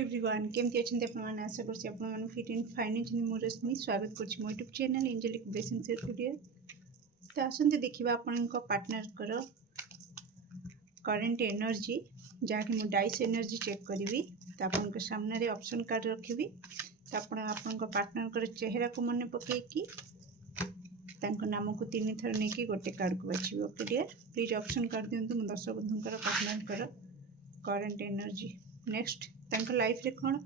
Everyone केमती अच्छे आपण आशा करছি आपण फिट एंड फाइन अच्छे मो रश्मि स्वागत करछि मो YouTube channel angelic blessing share video तो आसंते देखिबा आपण पार्टनर कर करंट एनर्जी जहाँकि मो डाइस एनर्जी चेक करी तो आपण सामने रे ऑप्शन कार्ड रखी तो आपण पार्टनर कर चेहरा को मन पकईकी नाम को 3 थर नहीं गोटे कार्ड को बाछिबे। Okay dear please option card दिंतु मो दर्शक बंधुकर पार्टनर कर करंट एनर्जी नेक्स्ट तांको लाइफ रे कौन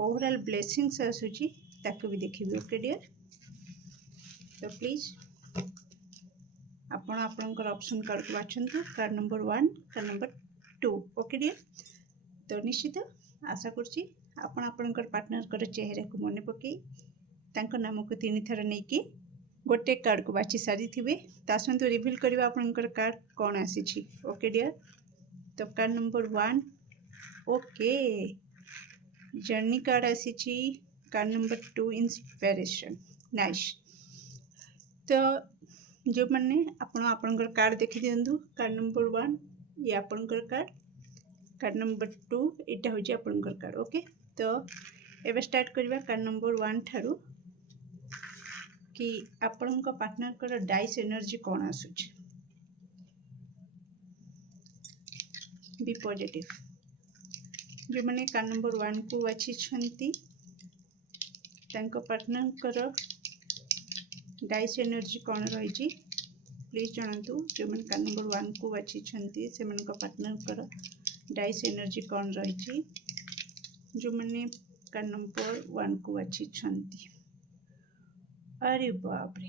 ओवरऑल ब्लेसिंग्स आसुची ताको भी देखिबे। ओके डियर तो प्लीज आपण आपनकर ऑप्शन कार्ड को बाछंतु card number 1 card number 2। Okay dear तो निश्चित आशा करछि आपण आपनकर पार्टनर कर चेहरा को मन पकई तांको नाम को 3 थर नहीं गोटे कार्ड को बाछि सारी थिबे तासंतु रिवील करबा आपनकर कार्ड कोन आसीछि। ओके डियर तो card number 1 okay journey card आसीछि कार्ड नंबर 2 इंस्पिरेशन नाइस। तो जो माने आपण आपनकर कार्ड देखि दियंतु कार्ड नंबर 1 ये आपनकर कार्ड नंबर 2 एटा होछि आपनकर कार्ड। ओके तो एबे स्टार्ट करबा कार्ड नंबर 1 थारु कि आपनका पार्टनर कर डाइस एनर्जी कोन आसुछि। बी पॉजिटिव जो मैंने कार्ड नंबर 1 को बाछी पार्टनर कर डाइस एनर्जी कौन रही प्लीज जनातु जो मैंने कार्ड नंबर 1 को बाछी से पार्टनर कर डाइस एनर्जी कौन रही जो मैंने कार्ड नंबर 1 को बाछी। अरे बाप रे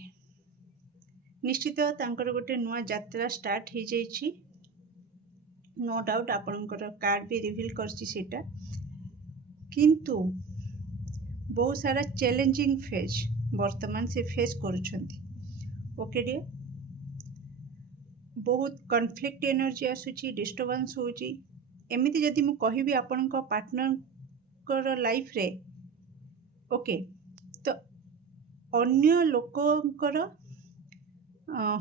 निश्चित तांकर गोटे नुआ यात्रा स्टार्ट हो जाइछि नो डाउट आपनकर कार्ड भी रिवील करछि सेटा किंतु बहुत सारा चैलेंजिंग फेज वर्तमान से फेस करूछंती। ओके डियर बहुत कॉन्फ्लिक्ट एनर्जी आसुछि डिस्टर्बेंस होछि एमिति जदि मु कहिबी आपनका पार्टनर कर लाइफ रे ओके तो अन्य लोकंकर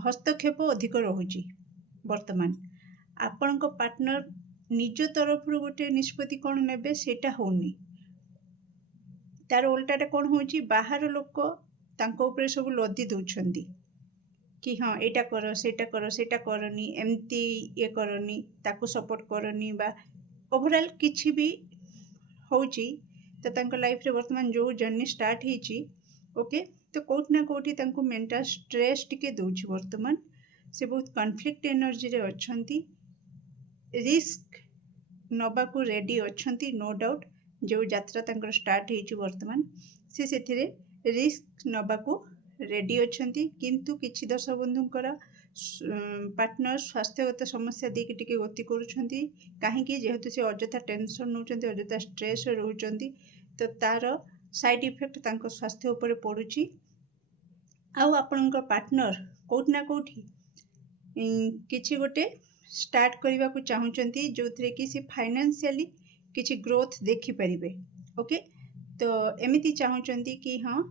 हस्तक्षेप अधिक रहुछि वर्तमान आपण पार्टनर निज तरफ गोटे निष्पत्ति कौन नेबे सेटा होनी तार उल्टाटा कौन होची बाहर लोक तांको ऊपर सब लदी दउछंती कि हाँ एटा करो सेटा करनी एमती ये करनी ताको सपोर्ट करनी बा ओवरऑल किछि भी होची तो तांको लाइफ रे वर्तमान जो जर्नी स्टार्ट हेची ओके तो कोठी ना कोठी तांको मेंटल स्ट्रेस टिके दउछि वर्तमान से बहुत कॉन्फ्लिक्ट एनर्जी रे अछंती रिस्क नबा को रेडी अछंती नो डाउट जो यात्रा तांकर स्टार्ट हेची वर्तमान से सेथिरे रिस्क नबा को रेडी अछंती किंतु किछि दर्शक बंधुकर पार्टनर स्वास्थ्यगत समस्या देके टिके गति करूछंती काहे कि जेहेतु से अजथा टेंशन नउछंती अजथा स्ट्रेस रे रहउछंती तो तार साइड इफेक्ट तांको स्वास्थ्य ऊपर पड़ुछि आउ आपनकर पार्टनर कोठी ना कोठी किछि गोटे स्टार्ट करबा को चाहूचंती जो थरे कि से फाइनेंशियली किछि ग्रोथ देखि परिबे। ओके तो एमिति चाहूचंती कि हाँ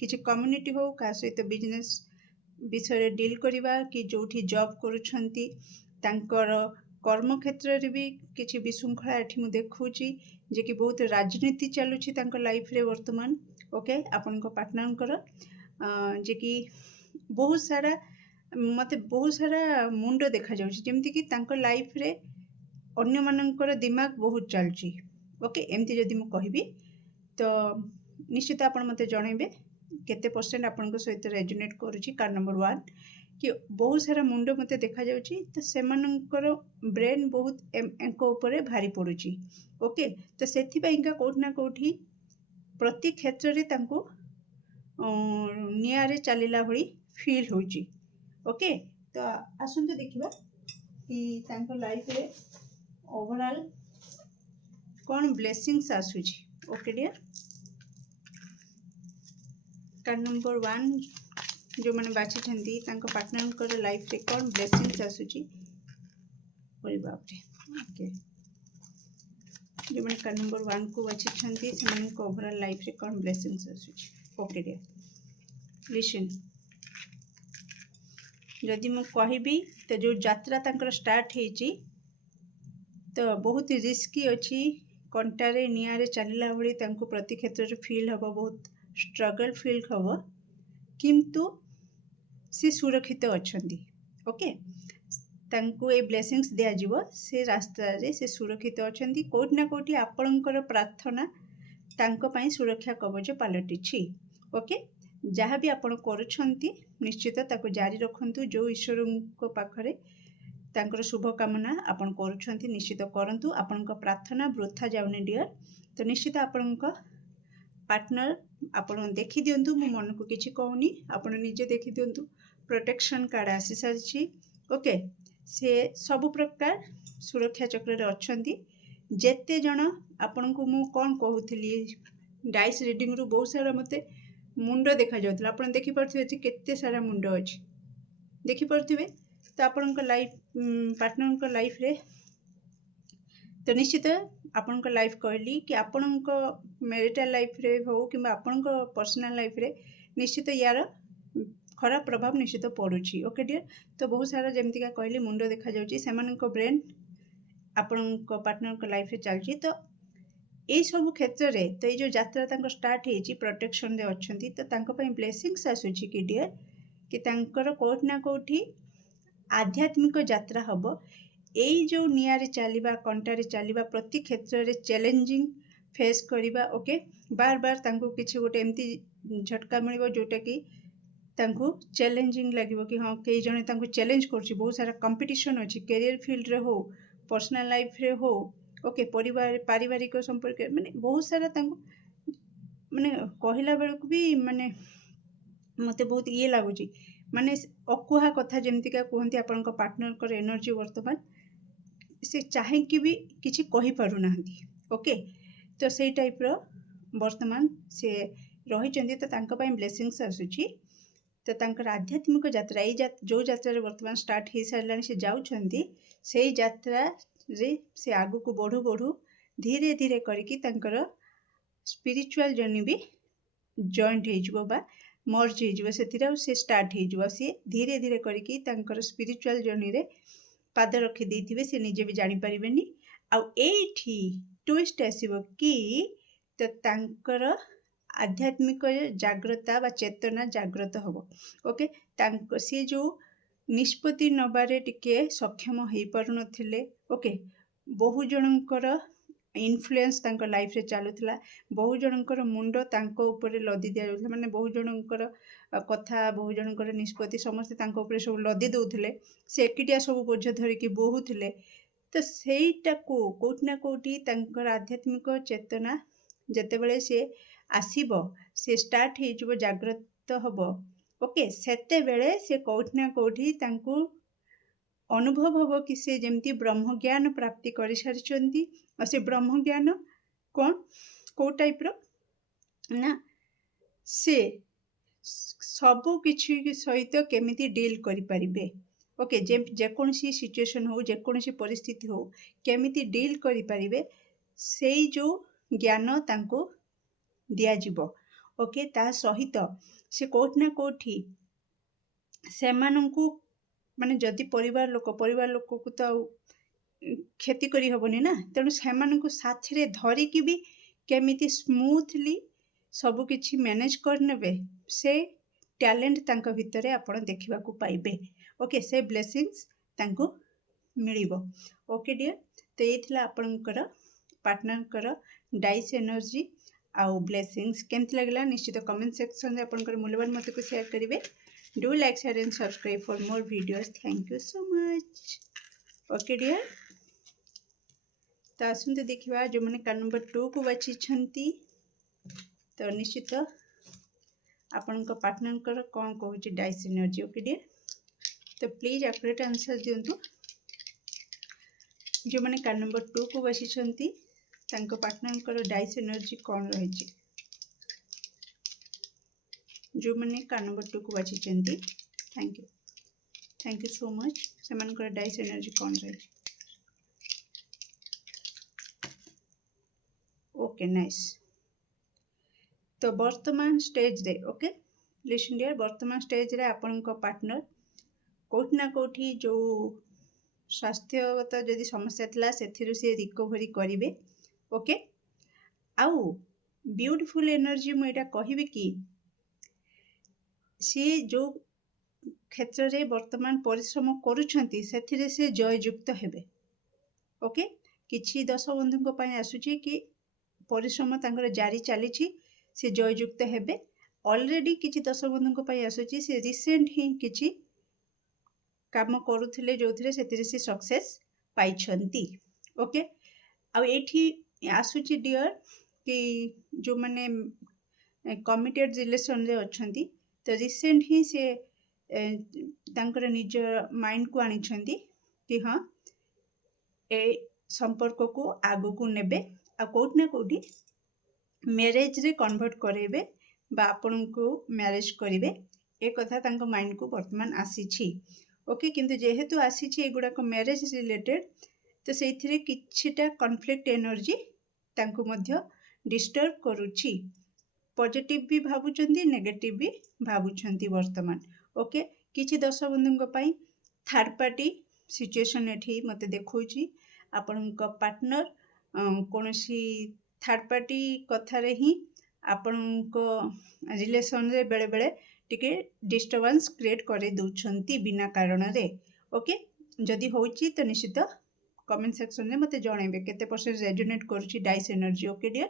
किछि कम्युनिटी हो का सहित बिजनेस विषय डील करबा कि जोठी जॉब करूछंती तांकर कर्म क्षेत्र रे भी किछि विशृंखला एठी मु देखुची जे कि बहुत राजनीति चलुछि तांकर लाइफ रे वर्तमान। ओके आपनको पार्टनर कर जे कि बहुत सारा मते बहुत सारा मुंड देखा जाउछि जेमति कि तांकर लाइफ रे अन्य मानकर दिमाग बहुत चलछि। ओके एमती जदि मु कहिबी तो निश्चित आपण मते जणैबे केते परसेंट आपनको सहित रेजोनेट करूछि कार्ड नंबर 1 कि बहुत सारा मुंड मते देखा जाउछि तो सेमानकर ब्रेन बहुत एंको ऊपर भारी पड़ुछि। ओके तो सेथि पइका कोठी ना कोठी प्रति क्षेत्र रे तांको नियारे चलिला भली फील होछि। ओके तो आसंते देखिबा कि तांको लाइफ रे ओवरऑल कौन ब्लेसिंग्स आसुछि। ओके डियर कार्ड नंबर 1 जो मैंने बाछी छंती तांको पार्टनर कर लाइफ रे कौन ब्लेसिंग्स आसुछि। ओरे बाप रे ओके जो मैंने कार्ड नंबर 1 को बाछी छंती से मन को ओवरऑल लाइफ रे कौन ब्लेसिंग्स आसुछि। ओके डियर लिसन जदि मु कहिबी तो जो यात्रा तांकर स्टार्ट हेची तो बहुत रिस्की अच्छी कंटारे निआरे चलिला भली तांको प्रति क्षेत्र फील हबो, बहुत स्ट्रगल फील हबो, किंतु से सुरक्षित अछंती। ओके, तांको ए ब्लेसिंग्स दिया जीवो, से रास्ता रे से सुरक्षित अछंती। कोठी ना कोठी आपणकर प्रार्थना तांको पई सुरक्षा कवच पालटिछि। ओके, जहाँ भी आपण करूछंती निश्चित ताको जारी रखंतु। जो ईश्वरको पाखरे तांकर शुभकामना आपण करूछंती निश्चित करंतु। आपणको प्रार्थना वृथा जाउनी डियर। तो निश्चित आपणको पार्टनर आपण देखि दियंतु। मो मन को किछि कहूनी, आपण निजे देखि दियंतु। प्रोटेक्शन कार्ड आसी सारिछि। ओके, से सब प्रकार सुरक्षा चक्र रे अछंती। जेते जण आपण को मु कोन कहूथली, डाइस रीडिंग रु बहुत सारा मते मुंड देखा जाउतला। आपण देखि परथिबे जे केते सारा मुंड अछि, देखि परथिबे। तो आपणको लाइफ पार्टनर लाइफ रे तो निश्चित आपणको लाइफ कहली कि आपणको मैरिटल लाइफ रे हो कि आपणको पर्सनल लाइफ रे निश्चित यार खराब प्रभाव निश्चित पड़ुछि। ओके डियर, तो बहुत सारा जमती का कहली मुंड देखा जाउछि, सेमानको ब्रेन आपणको पार्टनर को लाइफ रे चलछि। तो यही सब क्षेत्र रे तो ये जो यात्रा तांको स्टार्ट हेछि प्रोटेक्शन रे अछंती। तो तांको पई ब्लेसिंग्स आसुछि कि डियर कि तांकर कोठी ना कोठी आध्यात्मिक यात्रा हबो। यही जो निआरे चलिबा, कंटारे चलिबा, प्रति क्षेत्र रे चैलेंजिंग फेस करिबा। ओके, बार बार तांको किछि गोटे एमती झटका मिलिबो जोटा कि तांको चैलेंजिंग लागिबो कि हां कई जणे तांको चैलेंज करछि। बहुत सारा कंपटीशन अछि, करियर फील्ड रे हो, पर्सनल लाइफ रे हो, ओके, परिवार पारिवारिक संपर्क माने बहुत सारा तांको माने कहिला बेलकु भी माने मते बहुत ये लागुछि, माने अकुहा कथा जेमती का कहंती आपनका पार्टनर कर एनर्जी वर्तमान से चाहे कि भी किछि कहि पारु नाहंती। ओके, तो सेई टाइप रो वर्तमान से रही चंदी। तो तांका पई ब्लेसिंग्स आसुछि। तो तांकर आध्यात्मिक यात्रा जो यात्रा रे वर्तमान स्टार्ट हे सारलानी, से जाउछंती सेई यात्रा रे से आगु को बढ़ू बढ़ू धीरे धीरे करके तांकर स्पिरिचुअल जर्नी भी जॉइंट हेजिबो बा मर्ज हेजिबो सेतिरा से स्टार्ट हेजिबो। से धीरे धीरे करके तांकर स्पिरिचुअल जर्नी रे पाद रखी देथिबे, से निजे भी जानि परिबेनी। आ एठी ट्विस्ट आसीबो कि तो तांकर आध्यात्मिक जाग्रता बा चेतना जाग्रत हबो। ओके, तांको से जो निष्पत्ति नबारे टिके सक्षम हेई पारु नथिले। ओके, बहु जनकर इन्फ्लुएंस तांको लाइफ रे चालुथला, बहु जनकर मुंड तांको ऊपर लदी दिया जाउथला, माने बहु जनकर कथा, बहु जनकर निष्पत्ति समस्त तांको ऊपर सब लदी दउथले। से एकिटिया सब बोझ धरिकी बोहुथले। तो सेईटा को कोठी ना कोठी तांकर आध्यात्मिक चेतना जेतेबेले से आसीबो, से स्टार्ट हेजिबो, जागृत हबो। ओके, सेते बेले से कोठी ना कोठी तांको अनुभव हबो कि से जेमती ब्रह्म ज्ञान प्राप्ति करि सारिचंती। और से ब्रह्म ज्ञान कौन को टाइप रो ना, से सबु किछि सहित केमिति डील करि परिबे। ओके, जेकोसी सिचुएशन हो, जेकोसी परिस्थिति हो, केमिति डील करि परिबे, सेई जो ज्ञान तांको दिया जिवो। ओके, ता सहित से कोठी ना कोठी सेमानंकु माने जदि परिवार लोक को तो क्षति करी हबनी ना, तेणु सेमानंकु साथी रे धरिकी भी केमिति स्मूथली सब किछि मैनेज करनेबे, से टैलेंट तांको भितरे आपण देखिबा को पाइबे। ओके, से ब्लेसिंग्स तांको मिलिबो। ओके डियर, तो ये थिला आपणकर पार्टनर कर डाइस एनर्जी आउ ब्लेसिंग्स। केमति लागला निश्चित कमेंट सेक्शन रे आपणकर मूल्यवान मत को शेयर करिवे। Do like, share and subscribe for more videos. Thank you so much. Okay dear, तो आसंते देखिबा जो माने कार्ड नंबर 2 को बाछि छंती। तो निश्चित आपनका पार्टनर कर कोन कहूची डाइस एनर्जी। ओके डियर, तो प्लीज एक्यूरेट आंसर दियंतु। जो माने कार्ड नंबर 2 को बाछि छंती तांको पार्टनर कर डाइस एनर्जी कोन रहिची। जो माने कार्ड नंबर 2 को बाछि छंती, थैंक यू सो मच। से मानकर डाइस एनर्जी कोन रहिची। Okay, nice. तो वर्तमान स्टेज रे, ओके लिसन डियर, वर्तमान स्टेज रे आपनका पार्टनर कोठी ना कोठी जो स्वास्थ्यगत जदि समस्या थिला सेथिरु से रिकवरी करिवे। ओके आउ ब्यूटीफुल एनर्जी मुझे कहबी कि सी जो क्षेत्र में वर्तमान परिश्रम करुछंती सेथिरे से जययुक्त हेबे ओके किछि दश बंधु आसुची कि परिश्रम तांकर जारी चली से जययुक्त हेबे ऑलरेडी किछि दश बंधु आसुची से रिसेंट ही किछि काम करुथिले जोथिरे सेथिरे से सक्सेस पाइछंती ओके आ एठी आसुची डियर कि जो माने कमिटेड रिलेशन रे अछंती तो रिसेंट ही से तांकर निज माइंड को आनिछंती कि हाँ ए संपर्क को आगु को नेबे आ कोट ना कोठी मैरिज रे कन्वर्ट करेबे बा आपन को मैरिज करिवे ए कथा तांको माइंड को वर्तमान आसीछि ओके किंतु जेहेतु आसीछि एगुडा को मैरिज रिलेटेड तो सेथिरे किछिटा कॉन्फ्लिक्ट एनर्जी तांको मध्य डिस्टर्ब करूछि पॉजिटिव भी भाबुचंती नेगेटिव भी भाबुचंती वर्तमान ओके किछि दश बंधुंक पई थर्ड पार्टी सिचुएशन एठी मते देखौछि आपनक पार्टनर कोनोसी थर्ड पार्टी कथा रे ही आपनक रिलेशन रे बेले बेले टिके डिस्टर्बेंस क्रिएट करे दउछंती बिना कारण रे ओके जदि होउछि तो निश्चित कमेंट सेक्शन में मते जणेबे केते परसेंट रेजोनेट करूछि डाइस एनर्जी ओके डियर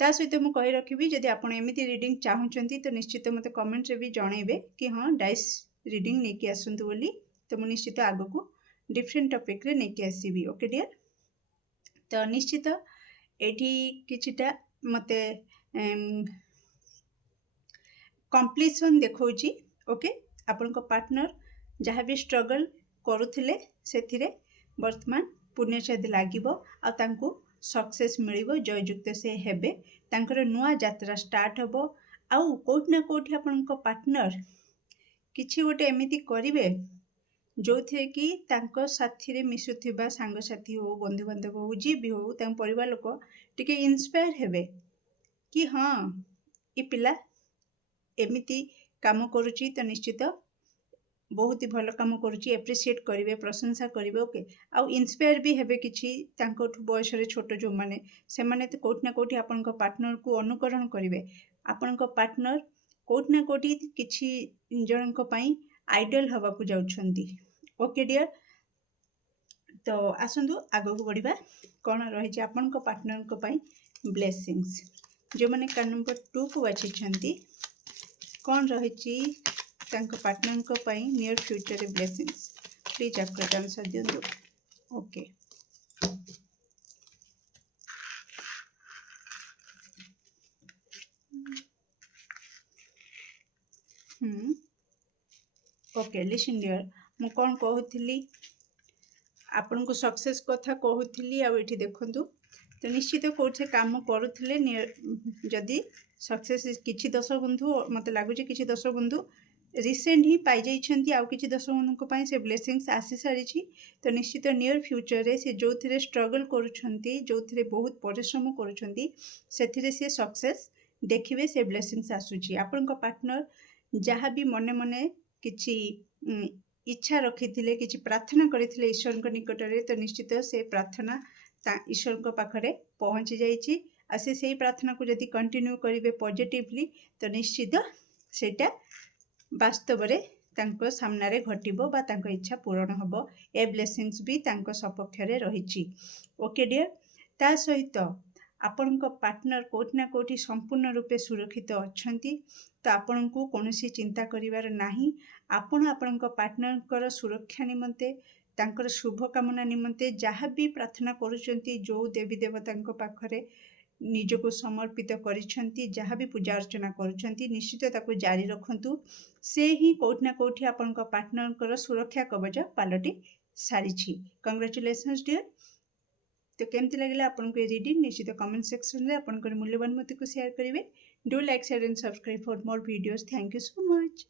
ता सहित मु कहि रखिबी जदि आपण एमिति रीडिंग चाहुचंती तो निश्चित मते कमेंट रे भी जणेबे कि हां डाइस रीडिंग नेकी आसंतु बोली तो मु निश्चित आगो को डिफरेंट टॉपिक रे नेकी आसीबी ओके डियर तो निश्चित एठी किछिटा मते कंप्लीशन देखौछि ओके आपनका पार्टनर जहाँ भी स्ट्रगल करुथिले सेथिरे वर्तमान पुण्यछेद लागिबो आ तांको सक्सेस मिलिबो जययुक्त से हेबे तांकर नुआ यात्रा स्टार्ट हबो आउ कोठ ना कोठी आपनका पार्टनर किछि गोटे एमिति करिवे जोथे कि तांको साथी रे मिसुथिबा सांग साथी हो बंधु बांधव हो जी भी हो तांको परिवार लोक टिके इंस्पायर हेबे कि हां ई पिला एमिति काम करुची तो निश्चित बहुत ही भल काम करुची एप्रिशिएट करिवे प्रशंसा करिवे ओके आ इंस्पायर भी हेबे किछि तांको बयस रे छोट जो माने से माने तो कोठ ना कोठी आपनका पार्टनर को अनुकरण करिवे आपनका पार्टनर कोठ ना कोठी किछि जनक पई आइडल हवा को जाउछंती ओके डियर तो आसंदु आगो को बढ़िबा कोन रहि आपनका पार्टनर को पई ब्लेसिंग्स जो माने कार्ड नंबर 2 को बाछि छंती कौन रही पार्टनर को पाई नियर फ्यूचर ब्लेसिंग्स प्लीज आपको आंसर दिंतु ओके ओके लिसन डियर मु कौन कहूली आपन को सक्सेस कथा कहूली आठी देखु तो निश्चित कौटे काम करुले जदि सक्सेस किछि दश बंधु मत लगुच कि दश बंधु रिसेंट ही पाई जाइछंती आउ किछि दश बंधु को से ब्लेसिंग्स आसी सारी तो निश्चित नियर फ्यूचर रे से जो थिरे स्ट्रगल करुछंती जो थिरे बहुत परिश्रम करुछंती सेथिरे से सक्सेस देखिबे से ब्लेसिंग्स आसुची आपन को पार्टनर जहाँ भी मने मने किछि इच्छा रखिथिले किछि प्रार्थना करिथिले ईश्वर को निकट रे तो निश्चित से प्रार्थना ईश्वर को पाखरे पहुंची जाइछि आसे से प्रार्थना को यदि कंटिन्यू करेंगे पॉजिटिवली तो निश्चित सेटा वास्तव रे तांको सामना रे घटिबो बा तांको इच्छा पूर्ण हबो ए ब्लेसिंग्स भी तांको सपक्ष रे रहिछि ओके डियर ता सहित आपन को पार्टनर कोठ ना कोठी संपूर्ण रूपे सुरक्षित अछंती तो आपन को कोनोसी चिंता करिवार नाही आपन आपन को पार्टनर कर सुरक्षा निमंते तांकर शुभ कामना निमंते जहाँ भी प्रार्थना करुचंती जो देवी देवता पाखरे निजको समर्पित करिछंती जहाँ भी पूजा अर्चना करुछंती निश्चित ताको जारी रखंतु से ही कोठ ना कोठी आपन को पार्टनर कर सुरक्षा कवच पालटी सारिछि कांग्रेचुलेशंस डियर तो केमती लगिला आपन को रीडिंग निश्चित कमेंट सेक्शन रे आपन को मूल्यवान मत को शेयर करिवे do like share and subscribe for more videos thank you so much.